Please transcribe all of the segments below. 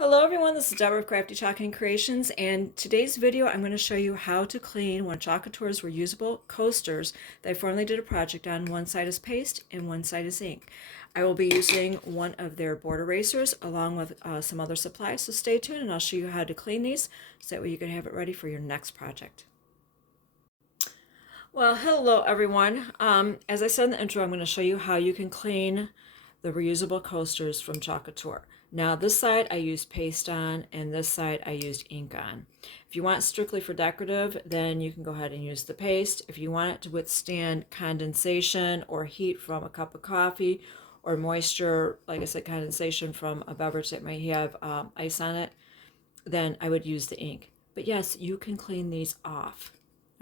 Hello everyone, this is Deborah of Crafty Chalk Creations, and today's video I'm going to show you how to clean one of Chalk Couture's reusable coasters that I formerly did a project on. One side is paste and one side is ink. I will be using one of their board erasers along with some other supplies, so stay tuned and I'll show you how to clean these so that way you can have it ready for your next project. Well, hello everyone. As I said in the intro, I'm going to show you how you can clean the reusable coasters from Chalk Couture. Now this side I used paste on and this side I used ink on. If you want strictly for decorative, then you can go ahead and use the paste. If you want it to withstand condensation or heat from a cup of coffee or moisture, like I said, condensation from a beverage that might have ice on it, then I would use the ink. But yes, you can clean these off.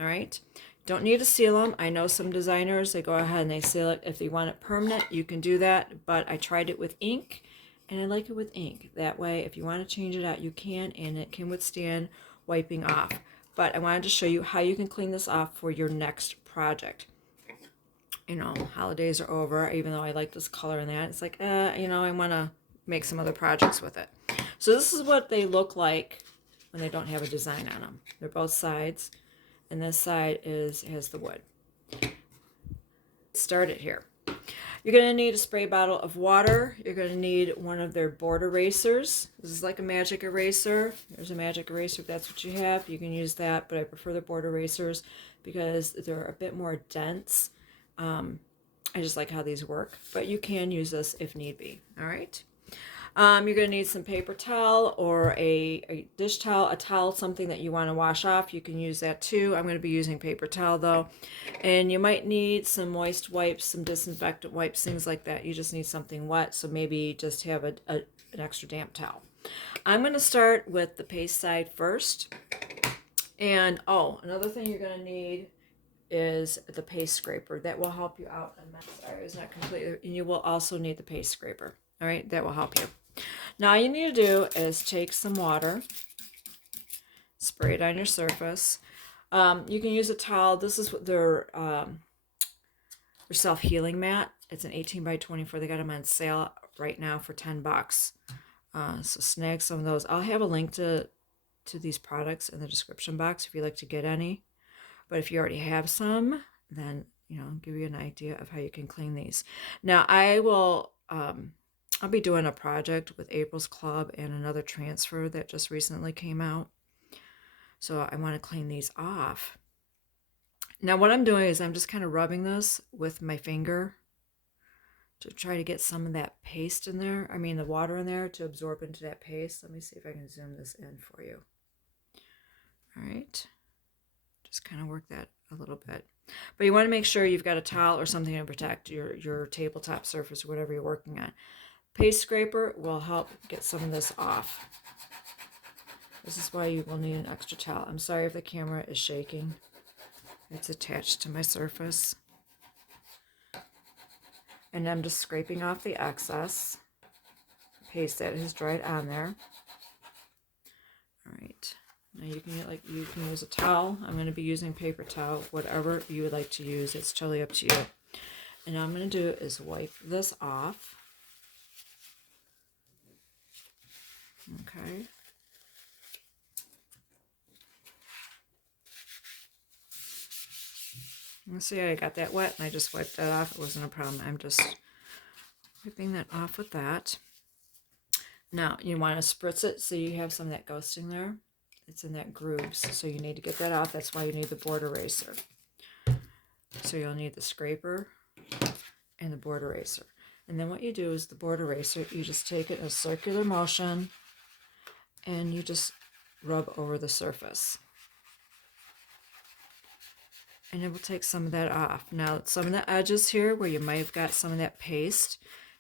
All right. Don't need to seal them. I know some designers, they go ahead and they seal it. If they want it permanent, you can do that. But I tried it with ink and I like it with ink. That way, if you want to change it out, you can, and it can withstand wiping off. But I wanted to show you how you can clean this off for your next project. You know, holidays are over, even though I like this color and that. It's like, I want to make some other projects with it. So this is what they look like when they don't have a design on them. They're both sides. And this side has the wood. Start it here. You're going to need a spray bottle of water. You're going to need one of their board erasers. This is like a magic eraser. There's a magic eraser if that's what you have. You can use that, but I prefer the board erasers because they're a bit more dense. I just like how these work, but you can use this if need be. All right. You're going to need some paper towel or a dish towel, a towel, something that you want to wash off. You can use that too. I'm going to be using paper towel though. And you might need some moist wipes, some disinfectant wipes, things like that. You just need something wet, so maybe just have an extra damp towel. I'm going to start with the paste side first. And another thing you're going to need is the paste scraper. That will help you out. Sorry, it's not completely. And you will also need the paste scraper. All right, that will help you. Now all you need to do is take some water, spray it on your surface. You can use a towel. This is their self-healing mat. It's an 18 by 24. They got them on sale right now for $10. So snag some of those. I'll have a link to these products in the description box if you'd like to get any. But if you already have some, then give you an idea of how you can clean these. Now I will. I'll be doing a project with April's Club and another transfer that just recently came out. So I want to clean these off. Now what I'm doing is I'm just kind of rubbing this with my finger to try to get some of that paste in there. I mean the water in there to absorb into that paste. Let me see if I can zoom this in for you. All right. Just kind of work that a little bit. But you want to make sure you've got a towel or something to protect your tabletop surface or whatever you're working on. Paste scraper will help get some of this off. This is why you will need an extra towel. I'm sorry if the camera is shaking. It's attached to my surface. And I'm just scraping off the excess paste that has dried on there. All right. Now you can use a towel. I'm going to be using paper towel, whatever you would like to use. It's totally up to you. And all I'm going to do is wipe this off. Okay. Let's see, I got that wet and I just wiped that off. It wasn't a problem. I'm just wiping that off with that. Now you want to spritz it so you have some of that ghosting there. It's in that grooves, so you need to get that off. That's why you need the board eraser. So you'll need the scraper and the board eraser. And then what you do is the board eraser, you just take it in a circular motion and you just rub over the surface. And it will take some of that off. Now, some of the edges here where you might have got some of that paste,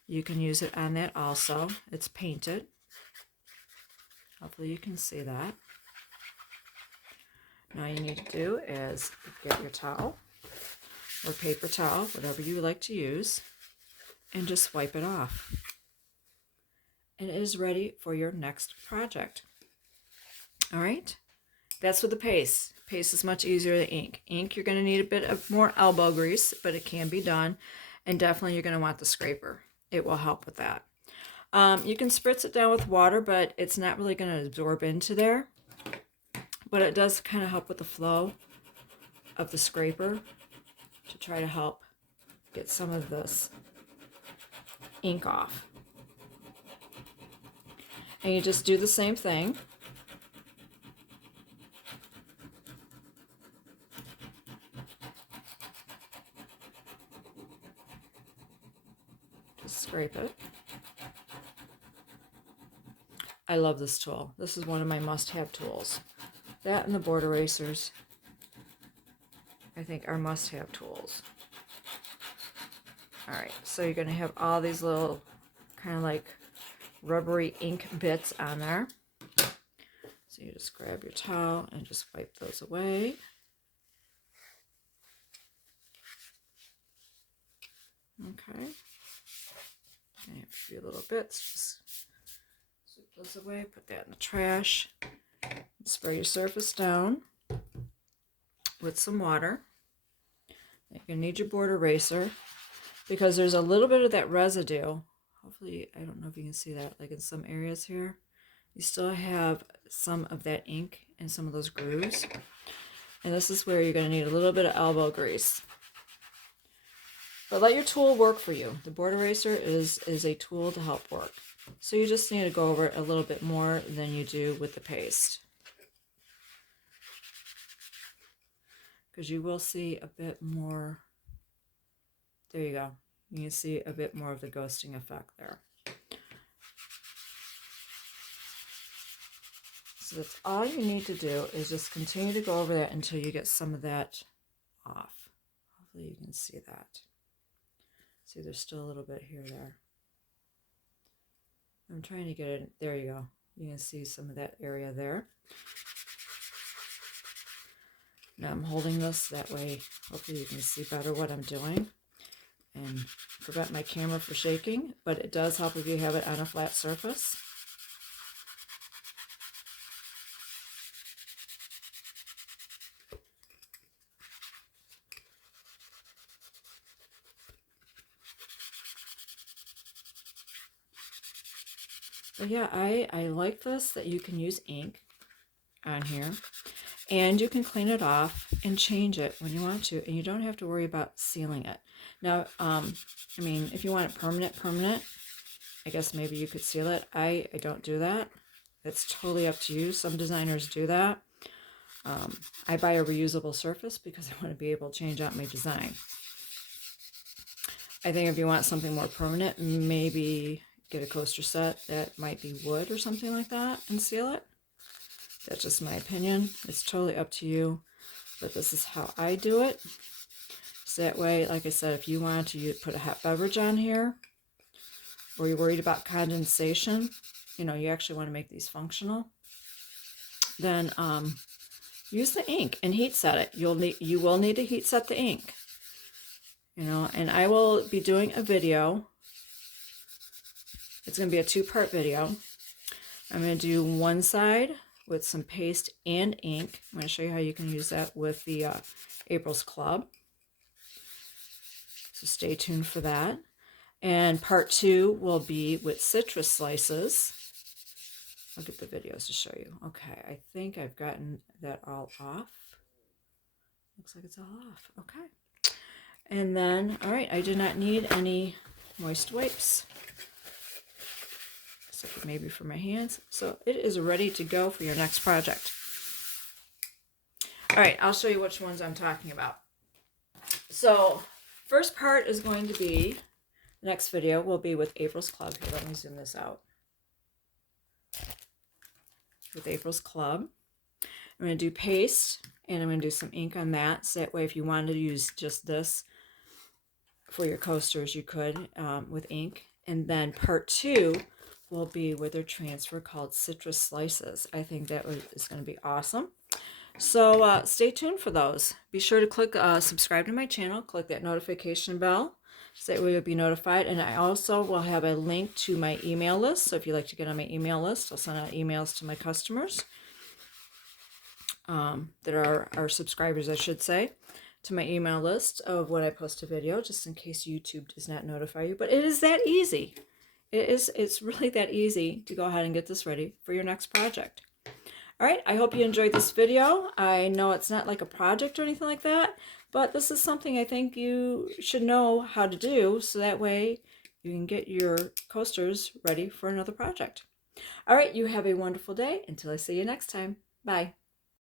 you can use it on that also. It's painted. Hopefully you can see that. Now all you need to do is get your towel or paper towel, whatever you like to use, and just wipe it off. And it is ready for your next project. All right, that's with the paste. Paste is much easier than ink. Ink, you're going to need a bit of more elbow grease, but it can be done. And definitely you're going to want the scraper. It will help with that. You can spritz it down with water, but it's not really going to absorb into there. But it does kind of help with the flow of the scraper to try to help get some of this ink off. And you just do the same thing. Just scrape it. I love this tool. This is one of my must-have tools. That and the board erasers, I think, are must-have tools. Alright, so you're going to have all these little kind of like rubbery ink bits on there. So you just grab your towel and just wipe those away. Okay. And you have a few little bits. Just sweep those away, put that in the trash. Spray your surface down with some water. You're going to need your board eraser because there's a little bit of that residue. Hopefully, I don't know if you can see that, like in some areas here. You still have some of that ink in some of those grooves. And this is where you're going to need a little bit of elbow grease. But let your tool work for you. The board eraser is a tool to help work. So you just need to go over it a little bit more than you do with the paste. Because you will see a bit more. There you go. You can see a bit more of the ghosting effect there. So that's all you need to do is just continue to go over that until you get some of that off. Hopefully you can see that. See, there's still a little bit here there. I'm trying to get it. There you go. You can see some of that area there. Now I'm holding this that way. Hopefully you can see better what I'm doing. And prevent my camera from shaking, but it does help if you have it on a flat surface. But yeah, I like this, that you can use ink on here. And you can clean it off and change it when you want to. And you don't have to worry about sealing it. Now, I mean, if you want it permanent, I guess maybe you could seal it. I don't do that. It's totally up to you. Some designers do that. I buy a reusable surface because I want to be able to change out my design. I think if you want something more permanent, maybe get a coaster set that might be wood or something like that and seal it. That's just my opinion. It's totally up to you, but this is how I do it. So that way, like I said, if you want to put a hot beverage on here, or you're worried about condensation, you know, you actually want to make these functional, then use the ink and heat set it. You will need to heat set the ink. You know, and I will be doing a video. It's going to be a 2-part video. I'm going to do one side with some paste and ink. I'm going to show you how you can use that with the April's Club. So stay tuned for that. And part 2 will be with citrus slices. I'll get the videos to show you. Okay, I think I've gotten that all off. Looks like it's all off. Okay. And then, all right, I do not need any moist wipes. Except maybe for my hands. So it is ready to go for your next project. All right, I'll show you which ones I'm talking about. So first part is going to be, the next video will be with April's Club. Here, let me zoom this out. With April's Club. I'm going to do paste, and I'm going to do some ink on that. So that way, if you wanted to use just this for your coasters, you could with ink. And then part 2 will be with their transfer called Citrus Slices. I think that is going to be awesome. So stay tuned for those. Be sure to click subscribe to my channel. Click that notification bell so that way you'll be notified. And I also will have a link to my email list. So if you'd like to get on my email list, I'll send out emails to my customers that are our subscribers, I should say, to my email list of when I post a video, just in case YouTube does not notify you. But it is that easy. It's really that easy to go ahead and get this ready for your next project. All right, I hope you enjoyed this video. I know it's not like a project or anything like that, but this is something I think you should know how to do so that way you can get your coasters ready for another project. All right, you have a wonderful day until I see you next time. Bye.